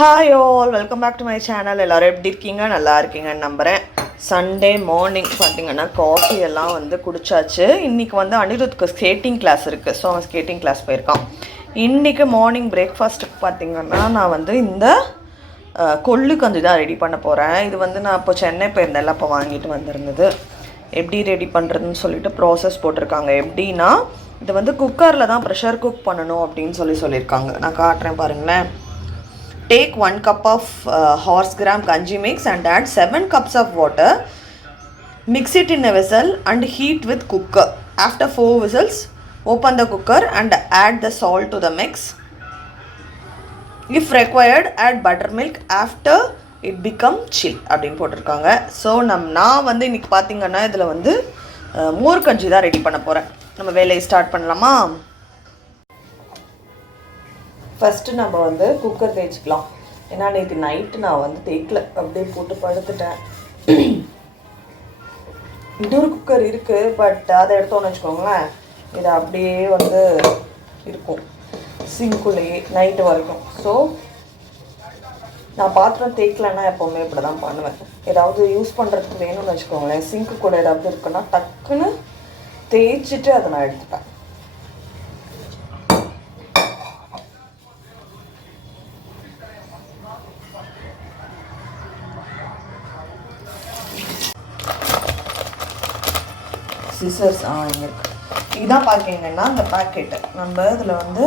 Hi all, welcome back to my channel. எல்லோரும் எப்படி இருக்கீங்க? நல்லா இருக்கீங்கன்னு நம்புகிறேன். சண்டே மார்னிங் பார்த்திங்கன்னா காஃபி எல்லாம் வந்து குடிச்சாச்சு. இன்றைக்கி வந்து அனிருத்துக்கு ஸ்கேட்டிங் கிளாஸ் இருக்குது. ஸோ அவன் ஸ்கேட்டிங் கிளாஸ் போயிருக்கான். இன்றைக்கி மார்னிங் பிரேக்ஃபாஸ்ட்டுக்கு பார்த்திங்கன்னா நான் வந்து இந்த கொள்ளு கஞ்சி தான் ரெடி பண்ண போகிறேன். இது வந்து நான் இப்போ சென்னை போயிருந்தேன், அப்போ வாங்கிட்டு வந்திருந்தது. எப்படி ரெடி பண்ணுறதுன்னு சொல்லிட்டு ப்ராசஸ் போட்டிருக்காங்க. எப்படின்னா இது வந்து குக்கரில் தான் ப்ரெஷர் குக் பண்ணணும் அப்படின்னு சொல்லியிருக்காங்க. நான் காட்டுறேன் பாருங்களேன். Take 1 cup of horse gram kanji mix and add 7 cups of water. Mix it in a vessel and heat with cooker. After 4 whistles, open the cooker and add the salt to the mix. If required, add buttermilk after it become chill. அப்படின்னு போட்டிருக்காங்க. So நான் வந்து இன்றைக்கி பார்த்திங்கன்னா இதில் வந்து மோர் கஞ்சி தான் ரெடி பண்ண போகிறேன். நம்ம வேலையை ஸ்டார்ட் பண்ணலாமா? ஃபஸ்ட்டு நம்ம வந்து குக்கர் தேய்ச்சிக்கலாம். ஏன்னா நேற்று நைட்டு நான் வந்து தேய்க்கல, அப்படியே போட்டு படுத்துட்டேன். இன்னொரு குக்கர் இருக்குது, பட் அதை எடுத்தோன்னு வச்சுக்கோங்களேன், இது அப்படியே வந்து இருக்கும் சிங்க்குள்ளேயே நைட்டு வரைக்கும். ஸோ நான் பாத்திரம் தேய்க்கலன்னா எப்போவுமே இப்படி தான் பண்ணுவேன். ஏதாவது யூஸ் பண்ணுறதுக்கு வேணும்னு வச்சுக்கோங்களேன், சிங்க்கு கூட ஏதாவது இருக்குன்னா டக்குன்னு தேய்ச்சிட்டு அதை நான் எடுத்துப்பேன். சிசர்ஸ் இங்கே இருக்குது. இதுதான் பார்க்கிங்கன்னா இந்த பேக்கெட்டு. நம்ம இதில் வந்து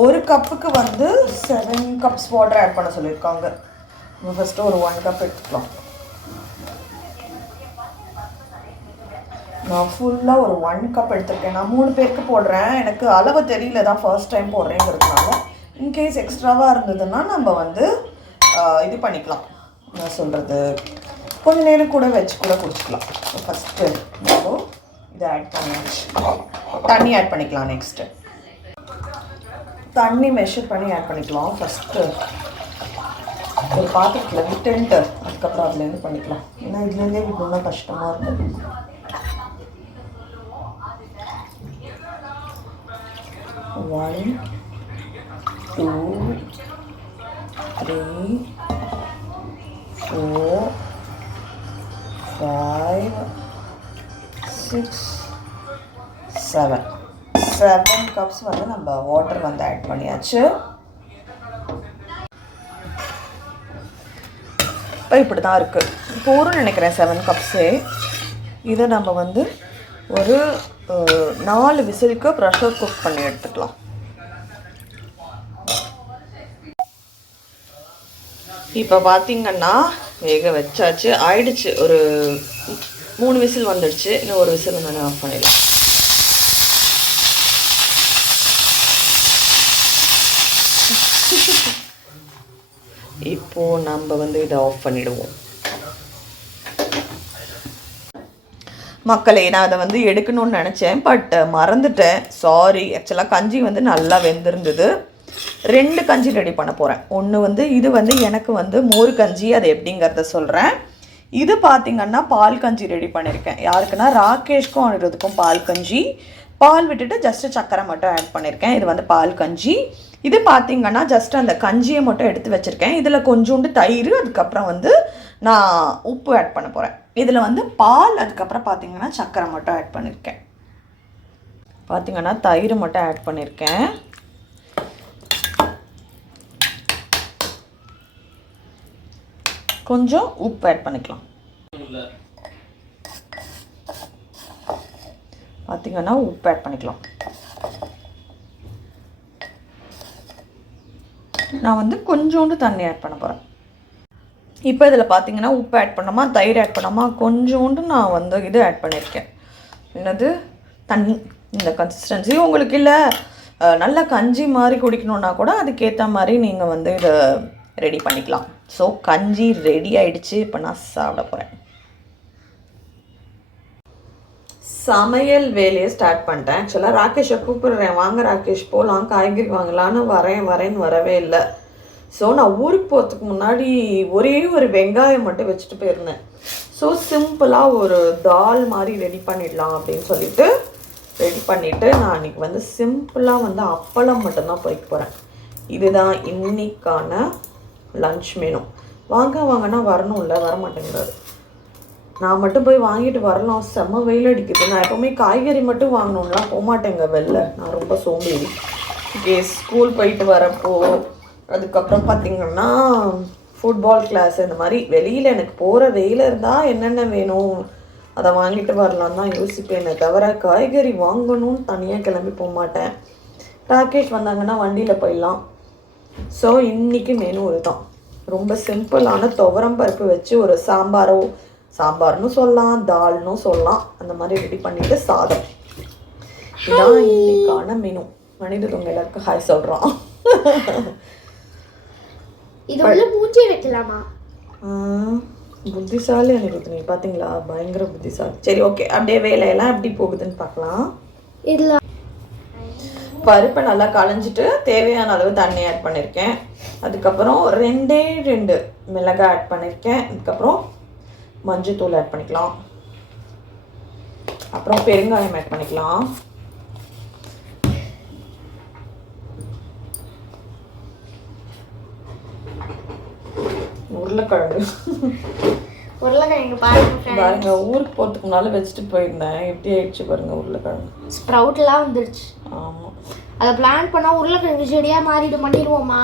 ஒரு கப்புக்கு வந்து 7 கப்ஸ் வாட்டர் ஆட் பண்ண சொல்லியிருக்காங்க. நம்ம ஃபஸ்ட்டு ஒரு 1 கப் எடுத்துக்கலாம். நான் ஃபுல்லாக ஒரு 1 கப் எடுத்துருக்கேன். நான் 3 பேருக்கு போடுறேன். எனக்கு அளவு தெரியல, தான் ஃபர்ஸ்ட் டைம் போடுறேங்கிறதுனால. இன்கேஸ் எக்ஸ்ட்ராவாக இருந்ததுன்னா நம்ம வந்து இது பண்ணிக்கலாம். நான் சொல்கிறது கொஞ்சம் நேரம் கூட வச்சு கூட குடிச்சிக்கலாம். ஸோ ஃபஸ்ட்டு நம்ம இதை ஆட் பண்ணியாச்சு. தண்ணி ஆட் பண்ணிக்கலாம். நெக்ஸ்ட்டு தண்ணி மெஷர் பண்ணி ஆட் பண்ணிக்கலாம். ஃபஸ்ட்டு ஒரு பாத்திரத்தில் விட்டுன்ட்டு அதுக்கப்புறம் அதுலேருந்து பண்ணிக்கலாம். ஏன்னா இதுலேருந்தே விடணும்னா கஷ்டமாக இருக்கும். One, 2, 3, 4, 5, 6, 7 கப்ஸ் வந்து நம்ம வாட்டர் வந்து ஆட் பண்ணியாச்சு. இப்போ இப்படி தான் இருக்குது. போரும்னு நினைக்கிறேன் 7 கப்ஸே. இதை நம்ம வந்து ஒரு 4 விசிலுக்கு ப்ரெஷர் குக் பண்ணி எடுத்துக்கலாம். இப்போ பார்த்திங்கன்னா வேக வச்சாச்சு, ஆயிடுச்சு. ஒரு 3 விசில் வந்துடுச்சு. இன்னும் ஒரு விசில் வந்து ஆஃப் பண்ணிடலாம். இப்போது நம்ம வந்து இதை ஆஃப் பண்ணிவிடுவோம். மக்களே, நான் அதை வந்து எடுக்கணும்னு நினச்சேன், பட் மறந்துட்டேன். சாரி. ஆக்சுவலாக கஞ்சி வந்து நல்லா வெந்திருந்தது. 2 கஞ்சி ரெடி பண்ண போகிறேன். ஒன்று வந்து இது வந்து எனக்கு வந்து மோர் கஞ்சி, அது எப்படிங்கிறத சொல்கிறேன். இது பார்த்திங்கன்னா பால் கஞ்சி ரெடி பண்ணியிருக்கேன். யாருக்குன்னா ராகேஷ்க்கும் அனிருத்துக்கும் பால் கஞ்சி. பால் விட்டுட்டு ஜஸ்ட்டு சக்கரை மட்டும் ஆட் பண்ணியிருக்கேன். இது வந்து பால் கஞ்சி. இது பார்த்திங்கன்னா ஜஸ்ட் அந்த கஞ்சியை மட்டும் எடுத்து வச்சுருக்கேன். இதில் கொஞ்சோண்டு தயிர், அதுக்கப்புறம் வந்து நான் உப்பு ஆட் பண்ண போகிறேன். இதில் வந்து பால், அதுக்கப்புறம் பார்த்திங்கன்னா சக்கரை மட்டும் ஆட் பண்ணியிருக்கேன். பார்த்திங்கன்னா தயிர் மட்டும் ஆட் பண்ணியிருக்கேன். கொஞ்சம் உப்பு ஆட் பண்ணிக்கலாம். பார்த்திங்கன்னா உப்பு ஆட் பண்ணிக்கலாம். நான் வந்து கொஞ்சோண்டு தண்ணி ஆட் பண்ண போகிறேன். இப்போ இதில் பார்த்திங்கன்னா உப்பு ஆட் பண்ணாமா, தயிர் ஆட் பண்ணாமா, கொஞ்சோண்டு நான் வந்து இது ஆட் பண்ணியிருக்கேன். என்னது, தண்ணி. இந்த கன்சிஸ்டன்சி உங்களுக்கு இல்லை, நல்ல கஞ்சி மாதிரி குடிக்கணுன்னா கூட அதுக்கேற்ற மாதிரி நீங்கள் வந்து இதை ரெடி பண்ணிக்கலாம். ஸோ கஞ்சி ரெடி ஆகிடுச்சு. இப்போ நான் சாப்பிட போகிறேன். சமையல் வேலையை ஸ்டார்ட் பண்ணிட்டேன். ஆக்சுவலாக ராகேஷை கூப்பிடுறேன், வாங்க ராகேஷ் போகலாம், காய்கறி வாங்கலான்னு வரேன்னு வரவே இல்லை. ஸோ நான் ஊருக்கு போகிறதுக்கு முன்னாடி ஒரே ஒரு வெங்காயம் மட்டும் வச்சுட்டு போயிருந்தேன். ஸோ சிம்பிளாக ஒரு தால் மாதிரி ரெடி பண்ணிடலாம் அப்படின்னு சொல்லிட்டு ரெடி பண்ணிவிட்டு நான் இன்றைக்கி வந்து சிம்பிளாக வந்து அப்பளம் மட்டும்தான் பொரிக்க போகிறேன். இதுதான் இன்னைக்கான லன்ச் மெனு. வாங்கன்னா வரணும்ல, வர மாட்டேங்கிறாரு. நான் மட்டும் போய் வாங்கிட்டு வரலாம், செம்ம வெயில் அடிக்குது. நான் எப்போவுமே காய்கறி மட்டும் வாங்கணும்லாம் போகமாட்டேங்க வெளில, நான் ரொம்ப சோம்பேறி. ஸ்கூல் போயிட்டு வரப்போ, அதுக்கப்புறம் பார்த்திங்கன்னா ஃபுட்பால் கிளாஸ், இந்த மாதிரி வெளியில் எனக்கு போகிற வெயில் இருந்தால் என்னென்ன வேணும் அதை வாங்கிட்டு வரலான்னு தான் யோசிப்பேனே தவிர காய்கறி வாங்கணும்னு தனியாக கிளம்பி போக மாட்டேன். பேக்கேஜ் வந்தாங்கன்னா வண்டியில் போயிடலாம். ஸோ இன்றைக்கி மெனு இதுதான். ரொம்ப சிம்பிளான துவரம் பருப்பு வச்சு ஒரு சாம்பார்னு சொல்லலாம், தால்னு சொல்லலாம், அந்த மாதிரி ரெடி பண்ணிவிட்டு சாதம். இதுதான் இன்னைக்கான மெனு. மனிதவங்க எல்லாருக்கும் ஹாய் சொல்கிறோம். வைக்கலாமா? புத்திசாலி அனிருத், நீ பார்த்தீங்களா, பயங்கர புத்திசாலி. சரி, ஓகே, அப்படியே வேலையெல்லாம் எப்படி போகுதுன்னு பார்க்கலாம். இல்லை, பருப்பை நல்லா களைஞ்சிட்டு தேவையான அளவு தண்ணி ஆட் பண்ணியிருக்கேன். அதுக்கப்புறம் 2 மிளகாய் ஆட் பண்ணியிருக்கேன். அதுக்கப்புறம் மஞ்சத்தூள் ஆட் பண்ணிக்கலாம். அப்புறம் பெருங்காயம் ஆட் பண்ணிக்கலாம். உருளைக்கிழங்கு பாருங்க, ஊருக்கு போகிறதுக்கு முன்னால வச்சுட்டு போயிருந்தேன். எப்படி ஆயிடுச்சு பாருங்க உருளைக்கிழங்கு. ஸ்ப்ரவுட்லாம் வந்துடுச்சு. ஆமாம், அதை பிளான் பண்ணால் உருளைக்கிழங்கு செடியாக பண்ணிடுவோமா?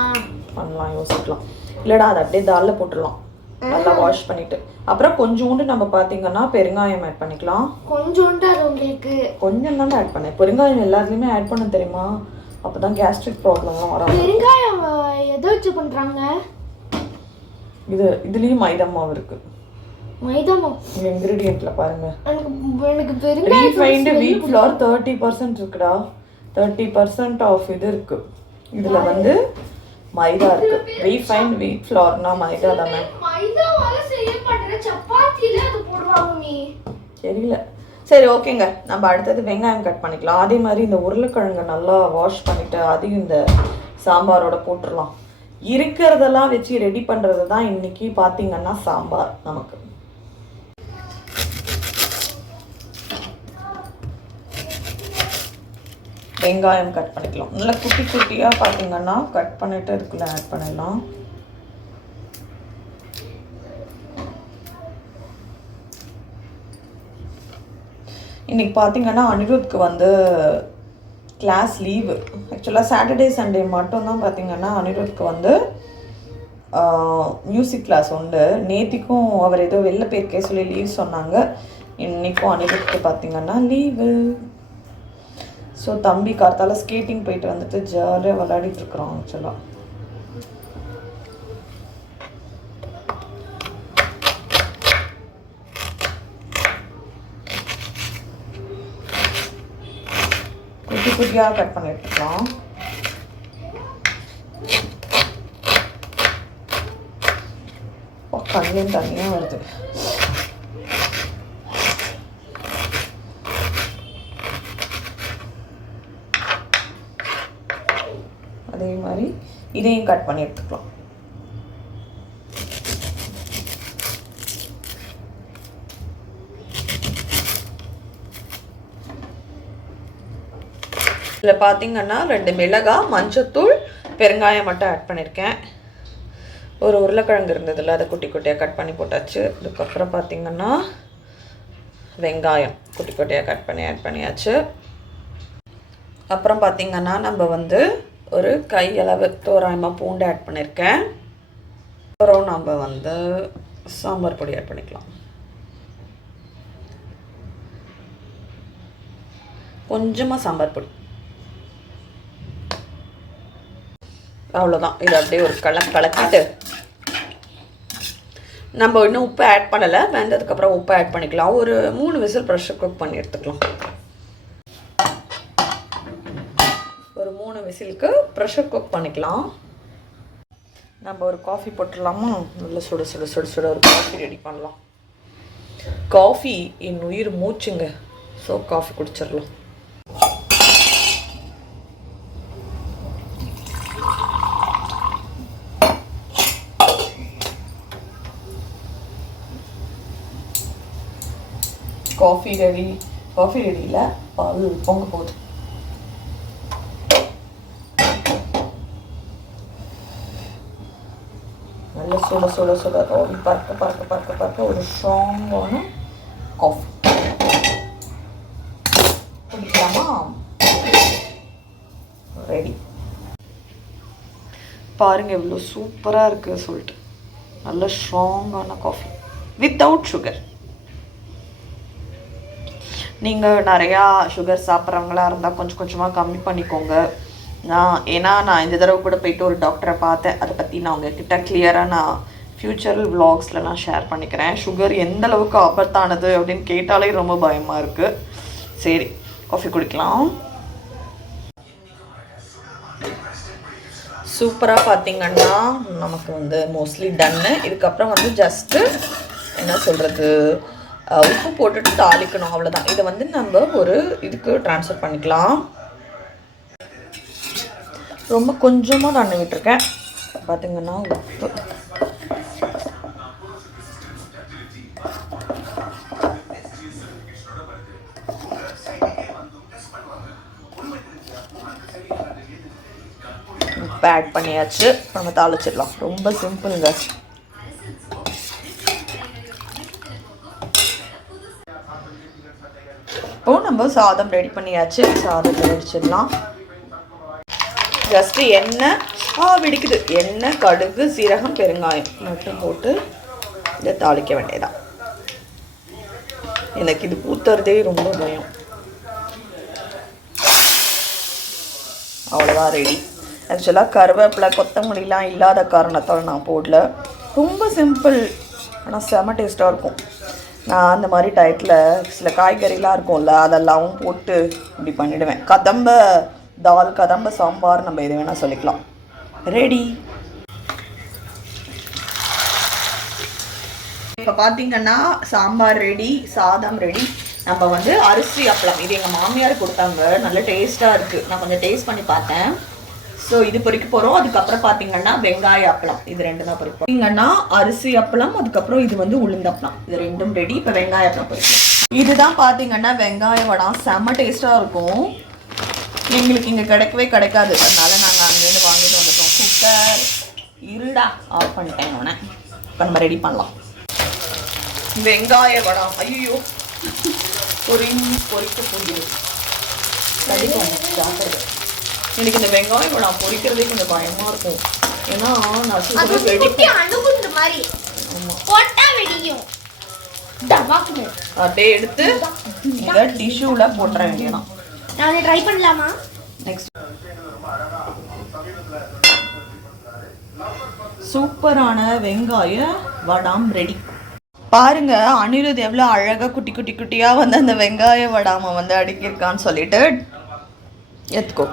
பண்ணலாம், யோசிக்கலாம். இல்லைடா, அதை அப்படியே தாலில் போட்டுடலாம், நல்லா வாஷ் பண்ணிவிட்டு. அப்புறம் கொஞ்சோண்டு நம்ம பார்த்தீங்கன்னா பெருங்காயம் ஆட் பண்ணிக்கலாம். கொஞ்சோண்டு அது உங்களுக்கு கொஞ்சம் தான் ஆட் பண்ணேன். பெருங்காயம் எல்லாத்துலேயுமே ஆட் பண்ண தெரியுமா? அப்போ தான் கேஸ்ட்ரிக் ப்ராப்ளம்லாம் வராது. பெருங்காயம் எதை வச்சு பண்ணுறாங்க? இதுலேயும் மைதா மாவு இருக்குது. மைதா மாவு இன்க்ரீடியன்ட்டில் பாருங்கள். எனக்கு பெருங்காயம் ரீஃபைண்டு வீட் ஃப்ளோர் 30% இருக்குடா. 30% ஆஃப் இது இருக்குது. இதில் வந்து மைதா இருக்குது. ரீஃபைண்ட் வீட் ஃப்ளோர்னா மைதா தானே. தெரியல. சரி, ஓகேங்க, நம்ம அடுத்தது வெங்காயம் கட் பண்ணிக்கலாம். அதே மாதிரி இந்த உருளைக்கிழங்கை நல்லா வாஷ் பண்ணிவிட்டு அதையும் இந்த சாம்பாரோட போட்டுடலாம். இருக்கிறதெல்லாம் வச்சு ரெடி பண்ணுறது தான் இன்றைக்கி பார்த்திங்கன்னா சாம்பார். நமக்கு வெங்காயம் கட் பண்ணிக்கலாம். நல்லா குட்டி குட்டியாக பார்த்திங்கன்னா கட் பண்ணிவிட்டு இதுக்குள்ளே ஆட் பண்ணிடலாம். இன்றைக்கி பார்த்திங்கன்னா அனிருத்துக்கு வந்து கிளாஸ் லீவு. ஆக்சுவலாக சாட்டர்டே சண்டே மட்டும்தான் பார்த்திங்கன்னா அனிருத்துக்கு வந்து மியூசிக் கிளாஸ் உண்டு. நேத்திக்கும் அவர் ஏதோ வெளில போயிருக்கே சொல்லி லீவ் சொன்னாங்க. இன்றைக்கும் அனிருத்துக்கு பார்த்திங்கன்னா லீவு. ஸோ தம்பி கார்த்தால ஸ்கேட்டிங் போயிட்டு வந்துட்டு ஜாலியாக விளையாடிட்டுருக்குறோம். ஆக்சுவலாக குட்டி குட்டியாக கட் பண்ணிட்டுருக்கோம். கண்ணிலும் தண்ணியாக வருது. அதே மாதிரி இதையும் கட் பண்ணி எடுத்துக்கலாம். இதில் பார்த்தீங்கன்னா 2 மிளகாய், மஞ்சத்தூள், பெருங்காயம் மட்டும் ஆட் பண்ணியிருக்கேன். ஒரு உருளைக்கிழங்கு இருந்ததில்ல, அதை குட்டி குட்டியாக கட் பண்ணி போட்டாச்சு. அதுக்கப்புறம் பார்த்திங்கன்னா வெங்காயம் குட்டி குட்டியாக கட் பண்ணி ஆட் பண்ணியாச்சு. அப்புறம் பார்த்திங்கன்னா நம்ம வந்து ஒரு கையளவு தோராயமாக பூண்டு ஆட் பண்ணியிருக்கேன். அப்புறம் நம்ம வந்து சாம்பார் பொடி ஆட் பண்ணிக்கலாம். கொஞ்சமாக சாம்பார் பொடி, அவ்வளோதான். இது அப்படியே ஒரு கலக்கிட்டு நம்ம இன்னும் உப்பு ஆட் பண்ணலை. வெந்ததுக்கப்புறம் உப்பு ஆட் பண்ணிக்கலாம். ஒரு 3 விசில் ப்ரெஷர் குக் பண்ணி எடுத்துக்கலாம். ஒரு 3 விசிலுக்கு ப்ரெஷர் குக் பண்ணிக்கலாம். நம்ம ஒரு காஃபி போட்டுடலாமா? நல்ல சுட சுட சுட சுட ஒரு காஃபி ரெடி பண்ணலாம். காஃபி என் உயிர் மூச்சுங்க. ஸோ காஃபி குடிச்சிடலாம். காஃபி ரெடி இல்லை, பால் பொங்க போகுது. சுட சுட சுட ரோல் பார்க்க ஒரு ஸ்ட்ராங்கான காஃபி குடிக்கலாமா? ரெடி. பாருங்கள் எவ்வளோ சூப்பராக இருக்குது சொல்லிட்டு. நல்ல ஸ்ட்ராங்கான காஃபி வித்தவுட் சுகர். நீங்கள் நிறையா சுகர் சாப்பிட்றவங்களா இருந்தால் கொஞ்சம் கொஞ்சமாக கம்மி பண்ணிக்கோங்க. ஏன்னா நான் இந்த தடவை கூட போயிட்டு ஒரு டாக்டரை பார்த்தேன். அதை பற்றி நான் உங்ககிட்ட கிளியராக நான் ஃப்யூச்சரல் விலாக்ஸில் நான் ஷேர் பண்ணிக்கிறேன். சுகர் எந்த அளவுக்கு ஆபத்தானது அப்படின்னு கேட்டாலே ரொம்ப பயமாக இருக்குது. சரி, காஃபி குடிக்கலாம். சூப்பராக பார்த்தீங்கன்னா நமக்கு வந்து மோஸ்ட்லி டன்னு. இதுக்கப்புறம் வந்து ஜஸ்ட்டு என்ன சொல்கிறது, உப்பு போட்டுட்டு தாளிக்கணும், அவ்வளோதான். இதை வந்து நம்ம ஒரு இதுக்கு ட்ரான்ஸ்ஃபர் பண்ணிக்கலாம். ரொம்ப கொஞ்சமாக நான் விட்டுருக்கேன். பார்த்தீங்கன்னா உப்பு ஆட் பண்ணியாச்சு. நம்ம தாளிச்சிடலாம். ரொம்ப சிம்பிளுங்க. இப்போ நம்ம சாதம் ரெடி பண்ணியாச்சு. சாதத்தை வடிச்சிடலாம். ஜஸ்ட்டு எண்ணெய் வெடிக்குது. எண்ணெய், கடுகு, சீரகம், பெருங்காயம் மட்டும் போட்டு இதை தாளிக்க வேண்டியதான். எனக்கு இது ஊற்றுறதே ரொம்ப பயம். அவ்வளோதான், ரெடி. ஆக்சுவலாக கருவேப்பிலை, கொத்தமல்லிலாம் இல்லாத காரணத்தால் நான் போடல. ரொம்ப சிம்பிள், ஆனால் செம டேஸ்ட்டாக இருக்கும். நான் அந்த மாதிரி டயத்தில் சில காய்கறிலாம் இருக்கும்ல, அதெல்லாம் போட்டு இப்படி பண்ணிவிடுவேன். கதம்ப தால், கதம்ப சாம்பார், நம்ம எது வேணால் சொல்லிக்கலாம். ரெடி. இப்போ பார்த்தீங்கன்னா சாம்பார் ரெடி, சாதம் ரெடி. நம்ம வந்து அரிசி அப்பளம், இது எங்கள் மாமியார் கொடுத்தாங்க. நல்ல டேஸ்ட்டாக இருக்குது. நான் கொஞ்சம் டேஸ்ட் பண்ணி பார்த்தேன். ஸோ இது பொரிக்க போகிறோம். அதுக்கப்புறம் பார்த்தீங்கன்னா வெங்காய அப்பளம், இது ரெண்டு தான் பொரிப்போம். பார்த்தீங்கன்னா அரிசி அப்பளம், அதுக்கப்புறம் இது வந்து உளுந்தப்பளம், இது ரெண்டும் ரெடி. இப்போ வெங்காய அப்பளம் பொரிக்கலாம். இதுதான் பார்த்தீங்கன்னா வெங்காய வடம். செம்ம டேஸ்ட்டாக இருக்கும். எங்களுக்கு இங்கே கிடைக்காது. அதனால நாங்கள் அங்கேருந்து வாங்கிட்டு வந்துட்டோம். குக்கர் இருடா ஆஃப் பண்ணிட்டேன் உடனே. இப்போ நம்ம ரெடி பண்ணலாம். வெங்காய வடம் ஐயோ பொரிக்க போகிறது. கண்டிப்பாக எனக்கு இந்த வெங்காய வடம் பொரிக்கிறதே கொஞ்சம் பயமாக இருக்கும். ஏன்னா நான் சூப்பராக அப்படியே எடுத்து இதை டிஷ்யூவில் போட்டுற வேண்டியதான். நான் ட்ரை பண்ணலாமா? நெக்ஸ்ட் சூப்பரான வெங்காய வடம் ரெடி. பாருங்க அனிருத் எவ்வளோ அழகாக குட்டி குட்டி குட்டியாக வந்து அந்த வெங்காய வடாமை வந்து அடுக்கியிருக்கான்னு சொல்லிட்டு எடுத்துக்கோ.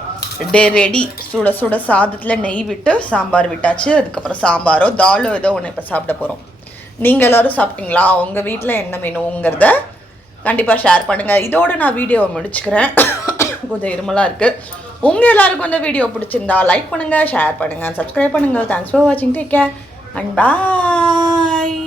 ரெடி. சுட சுட சாதத்தில் நெய் விட்டு சாம்பார் விட்டாச்சு. அதுக்கப்புறம் சாம்பாரோ தாலோ ஏதோ ஒன்று இப்போ சாப்பிட போகிறோம். நீங்கள் எல்லோரும் சாப்பிட்டீங்களா? உங்கள் வீட்டில் என்ன மெனுங்கிறத கண்டிப்பாக ஷேர் பண்ணுங்கள். இதோட நான் வீடியோவை முடிச்சுக்கிறேன். கொஞ்சம் இருமலாக இருக்குது. உங்கள் எல்லாருக்கும் இந்த வீடியோ பிடிச்சிருந்தா லைக் பண்ணுங்கள், ஷேர் பண்ணுங்கள், சப்ஸ்கிரைப் பண்ணுங்கள். தேங்க்ஸ் ஃபார் வாட்சிங். Take care and bye.